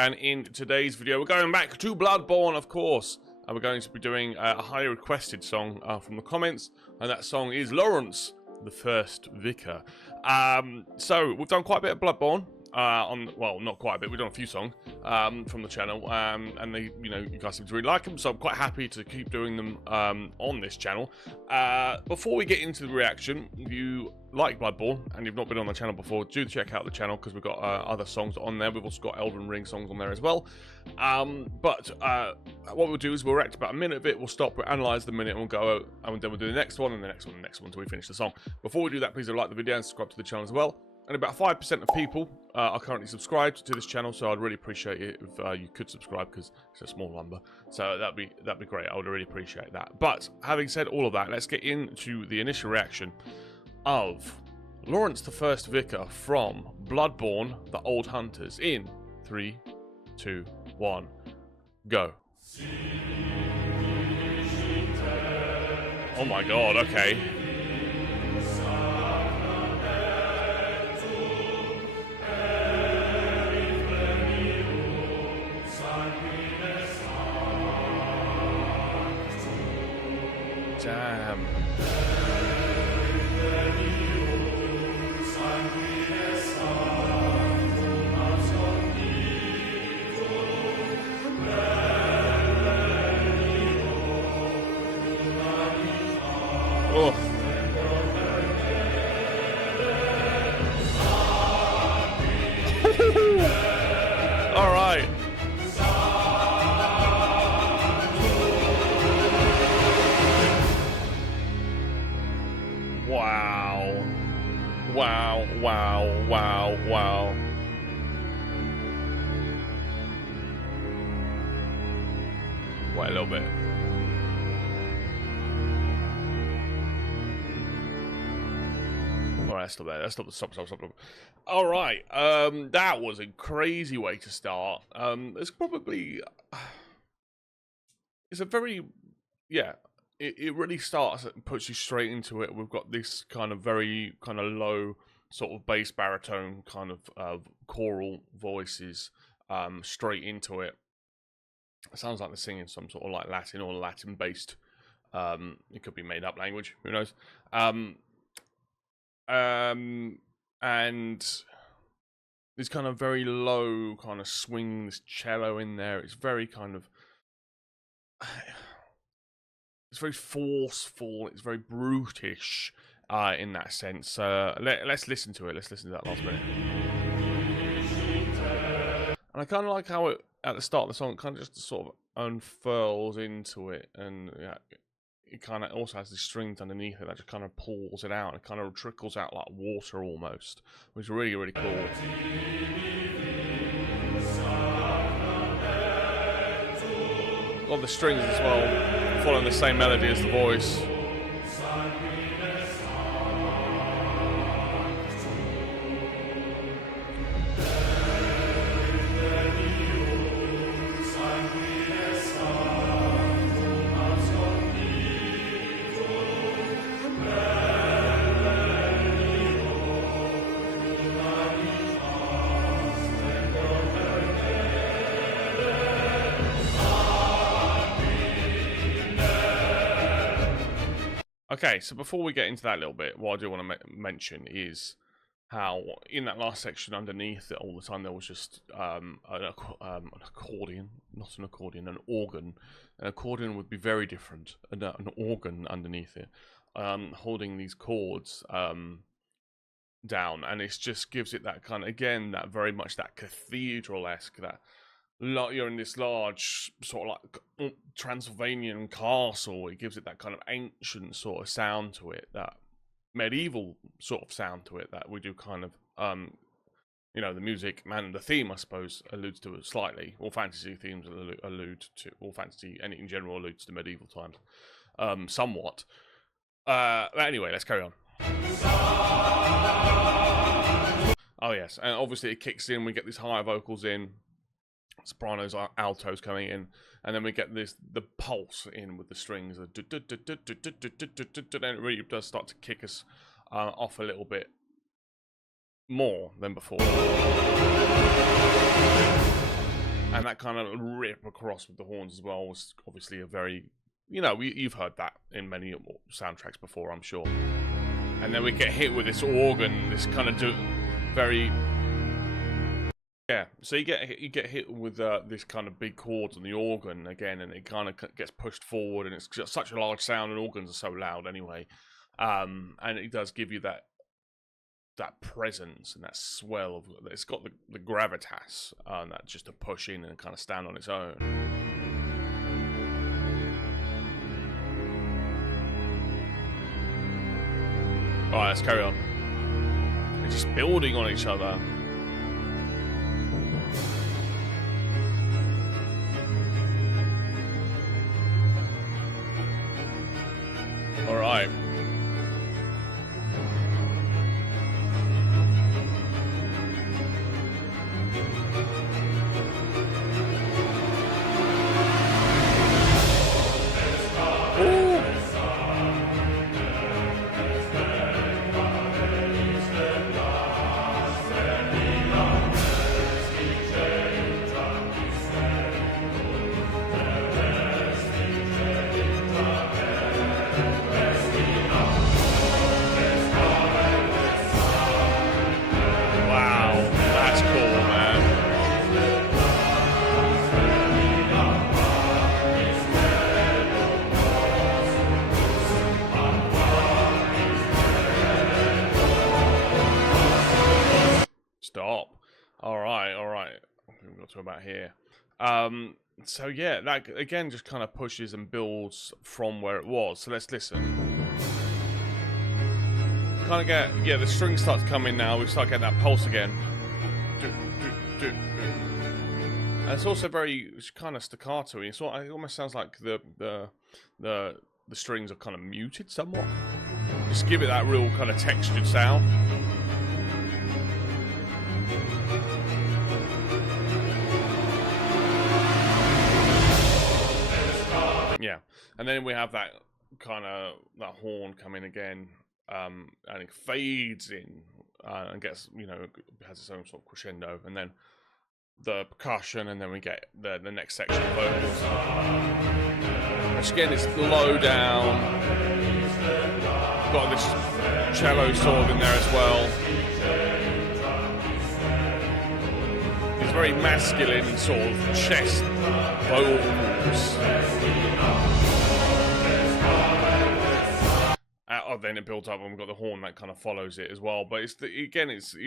and in today's video we're going back to Bloodborne, of course, and we're going to be doing a highly requested song from the comments, and that song is Laurence, the First Vicar. So we've done quite a bit of Bloodborne. Well, not quite a bit. We've done a few songs from the channel, and they, you guys seem to really like them, so I'm quite happy to keep doing them on this channel. Before we get into the reaction, if you like Bloodborne and you've not been on the channel before, do check out the channel because we've got other songs on there. We've also got Elden Ring songs on there as well. But what we'll do is we'll react about a minute of it. We'll stop, we'll analyze the minute, and we'll go, and then we'll do the next one, and the next one, and the next one until we finish the song. Before we do that, please do like the video and subscribe to the channel as well. And about 5% of people are currently subscribed to this channel, so I'd really appreciate it if you could subscribe, because it's a small number. So that'd be great. I would really appreciate that. But having said all of that, let's get into the initial reaction of Laurence the First Vicar from Bloodborne: The Old Hunters in 3, 2, 1, go. Oh my god, okay. Damn. Oh. All right. Wow. Wow, wow, wow, wow. Wait a little bit. Alright, stop there. Let's stop. Alright, that was a crazy way to start. It's probably... It's a very... Yeah. It really starts and puts you straight into it. We've got this kind of very kind of low sort of bass baritone kind of choral voices straight into it. It sounds like they're singing some sort of like Latin or Latin based. It could be made up language. Who knows? And this kind of very low kind of swing, this cello in there. It's very kind of. It's very forceful. It's very brutish in that sense. Let's listen to it. Let's listen to that last minute. And I kind of like how it, at the start of the song, it kind of just sort of unfurls into it. And yeah, it kind of also has the strings underneath it that just kind of pulls it out. It kind of trickles out like water almost, which is really, really cool. A lot of the strings as well, following the same melody as the voice. Okay, so before we get into that a little bit, what I do want to mention is how in that last section underneath it all the time there was just an accordion, not an accordion, an organ. An accordion would be very different, an organ underneath it, holding these chords down, and it just gives it that kind of, again, that very much that cathedral-esque, that you're in this large sort of like Transylvanian castle. It gives it that kind of ancient sort of sound to it, that medieval sort of sound to it that we do kind of, the music and the theme, I suppose, alludes to it slightly. All fantasy themes allude to, all fantasy and in general alludes to medieval times, somewhat. But anyway, let's carry on. Oh yes, and obviously it kicks in. We get these higher vocals in. Sopranos, altos coming in, and then we get the pulse in with the strings, and it really does start to kick us off a little bit more than before. And that kind of rip across with the horns as well was obviously a very, you know, you've heard that in many soundtracks before, I'm sure. And then we get hit with this organ, this kind of very, yeah. So you get hit with this kind of big chords on the organ again, and it kind of gets pushed forward, and it's just such a large sound, and organs are so loud anyway. And it does give you that presence and that swell of, it's got the gravitas, and that just to push in and kind of stand on its own. Alright, let's carry on. They're just building on each other. Alright. Stop. All right. We've got to about here. So yeah, that again just kind of pushes and builds from where it was. So let's listen. Kind of get, yeah, the string starts coming now. We start getting that pulse again. And it's also very, it's kind of staccato-y. It almost sounds like the strings are kind of muted somewhat. Just give it that real kind of textured sound. Yeah, and then we have that kind of that horn coming again, and it fades in and gets, you know, has its own sort of crescendo, and then the percussion, and then we get the next section of vocals, which again is low down. Got this cello sort of in there as well. These very masculine sort of chest vocals. Then it builds up, and we've got the horn that kind of follows it as well. But it's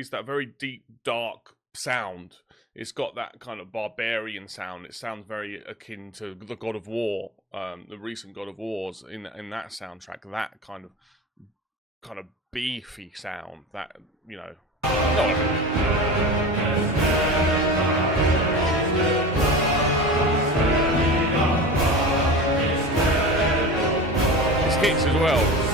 that very deep, dark sound. It's got that kind of barbarian sound. It sounds very akin to the God of War, the recent God of Wars in that soundtrack. That kind of beefy sound. That, you know. It's hits as well.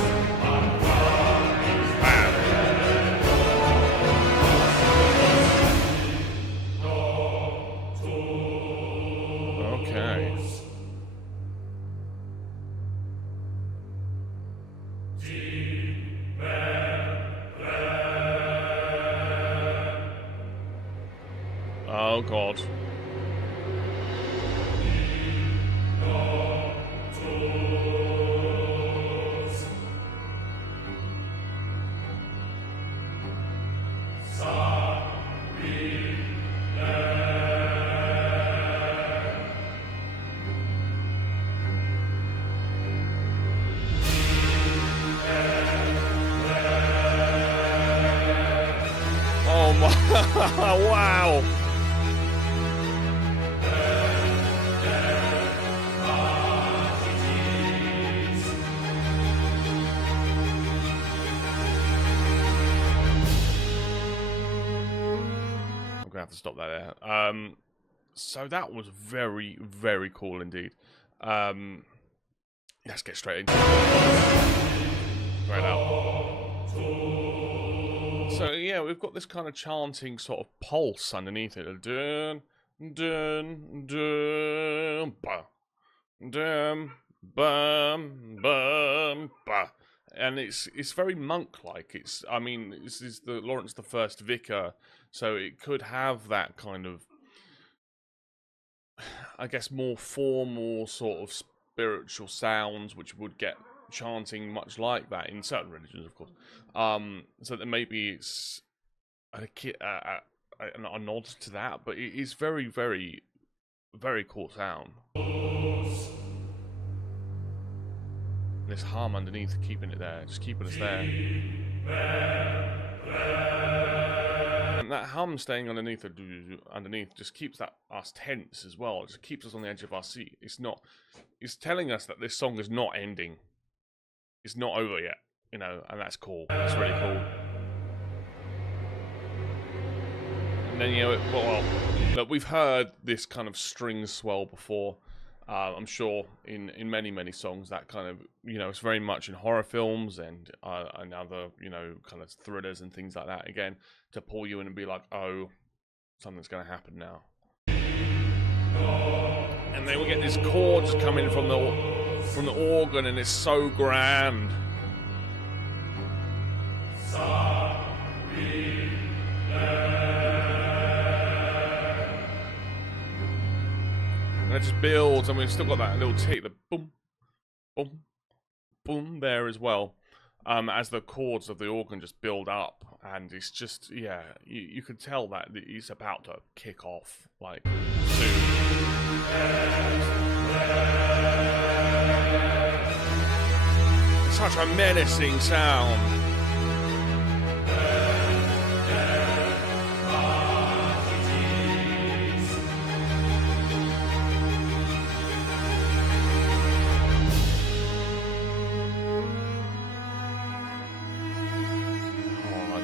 Oh God. Oh my, wow. Have to stop that there. So that was very, very cool indeed. Let's get straight into it. Right out. So yeah, we've got this kind of chanting sort of pulse underneath it. Dun dun dun ba dum bum bum ba. And it's very monk-like. I mean, this is the Laurence the First Vicar, so it could have that kind of I guess, more formal sort of spiritual sounds, which would get chanting much like that in certain religions, of course. So that maybe it's a nod to that, but it is very, very, very cool sound. This hum underneath, keeping it there, just keeping us there. And that hum staying underneath just keeps us tense as well. It just keeps us on the edge of our seat. It's telling us that this song is not ending. It's not over yet, you know, and that's cool. That's really cool. And then, you know, well, look, we've heard this kind of string swell before. I'm sure in many, many songs that kind of, you know, it's very much in horror films and other, you know, kind of thrillers and things like that, again, to pull you in and be like, oh, something's going to happen now. And then we get this chord just coming from the organ, and it's so grand. And it just builds, and we've still got that little tick, the boom, boom, boom there as well, as the chords of the organ just build up, and it's just, yeah, you could tell that it's about to kick off, like, soon. It's such a menacing sound.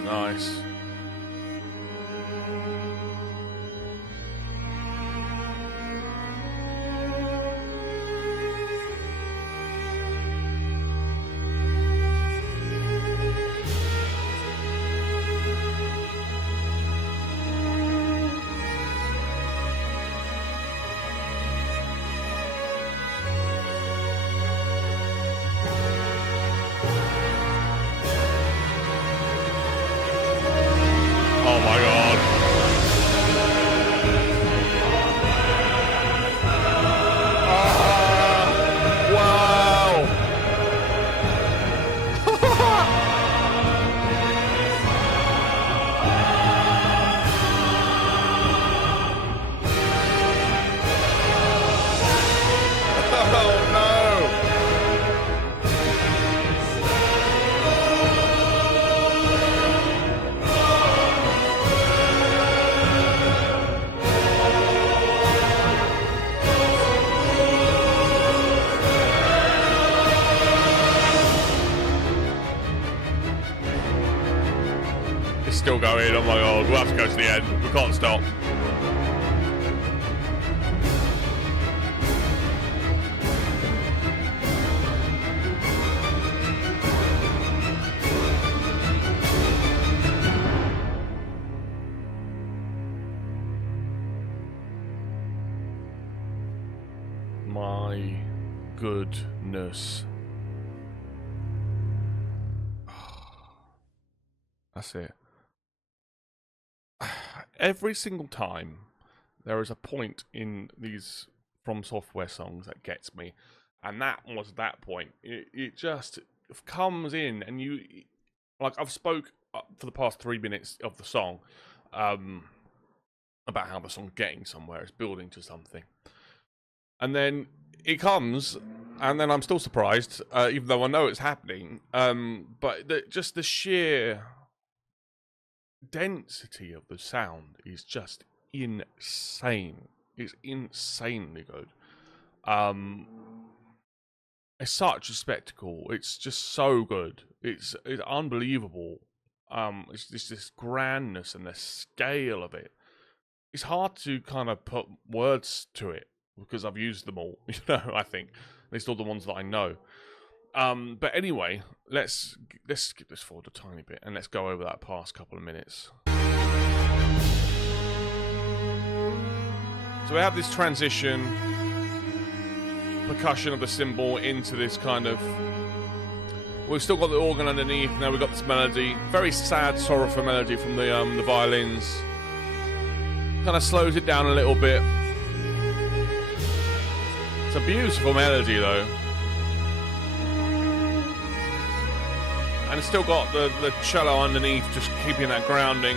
Nice. Oh my god. Wow. Oh no. Still going, oh my god, we'll have to go to the end, we can't stop. My goodness. That's it. Every single time there is a point in these From Software songs that gets me, and that was that point. It just comes in, and you, like, I've spoke for the past 3 minutes of the song about how the song's getting somewhere, it's building to something, and then it comes, and then I'm still surprised, even though I know it's happening. But just the sheer density of the sound is just insane. It's insanely good. It's such a spectacle. It's just so good. It's unbelievable. It's just this grandness and the scale of it. It's hard to kind of put words to it because I've used them all. You know, I think at least all the ones that I know. But anyway, let's skip this forward a tiny bit and let's go over that past couple of minutes. So we have this transition, percussion of the cymbal into this kind of... We've still got the organ underneath, now we've got this melody. Very sad, sorrowful melody from the violins. Kind of slows it down a little bit. It's a beautiful melody, though. And it's still got the cello underneath, just keeping that grounding.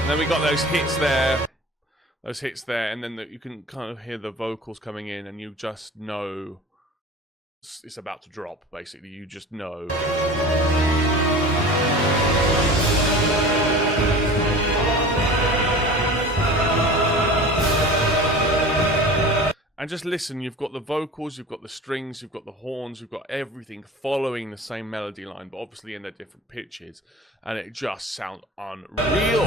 And then we got those hits there. And then you can kind of hear the vocals coming in, and you just know it's about to drop, basically. You just know. And just listen, you've got the vocals, you've got the strings, you've got the horns, you've got everything following the same melody line, but obviously in their different pitches. And it just sounds unreal.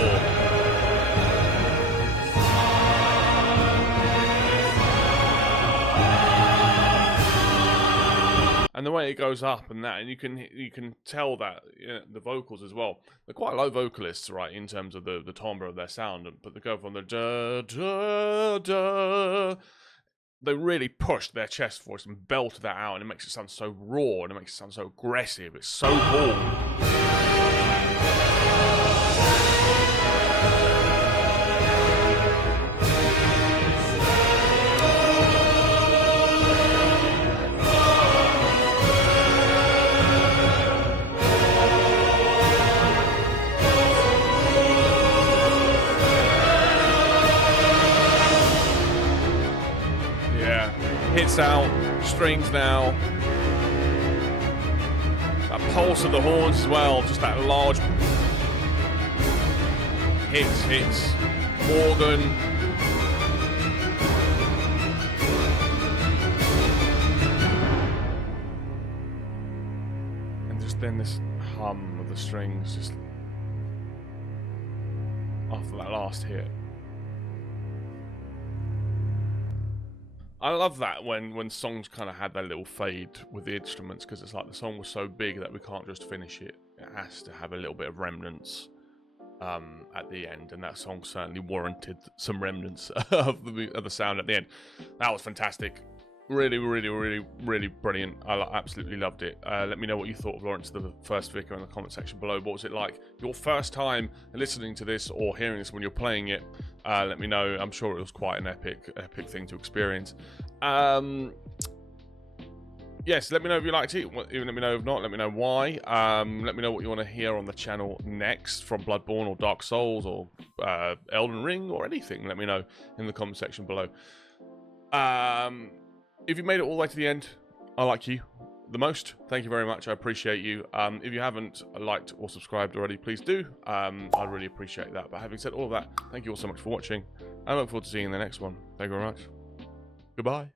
And the way it goes up and that, and you can tell that, you know, the vocals as well. They're quite low vocalists, right, in terms of the timbre of their sound, but they go from the da da da. They really push their chest voice and belt that out, and it makes it sound so raw, and it makes it sound so aggressive. It's so cool. Hits out, strings now. That pulse of the horns as well, just that large hits, organ. And just then this hum of the strings just after that last hit. I love that when songs kind of had that little fade with the instruments, because it's like the song was so big that we can't just finish it. It has to have a little bit of remnants at the end, and that song certainly warranted some remnants of the sound at the end. That was fantastic. Really, really, really, really brilliant. I absolutely loved it. Let me know what you thought of Laurence, the first Vicar, in the comment section below. What was it like? Your first time listening to this or hearing this when you're playing it? Let me know. I'm sure it was quite an epic thing to experience. Yes, let me know if you liked it. Even let me know if not. Let me know why. Let me know what you want to hear on the channel next from Bloodborne or Dark Souls or Elden Ring or anything. Let me know in the comment section below. If you made it all the way to the end, I like you the most. Thank you very much. I appreciate you. If you haven't liked or subscribed already, please do. I'd really appreciate that. But having said all of that, thank you all so much for watching. I look forward to seeing you in the next one. Thank you very much. Goodbye.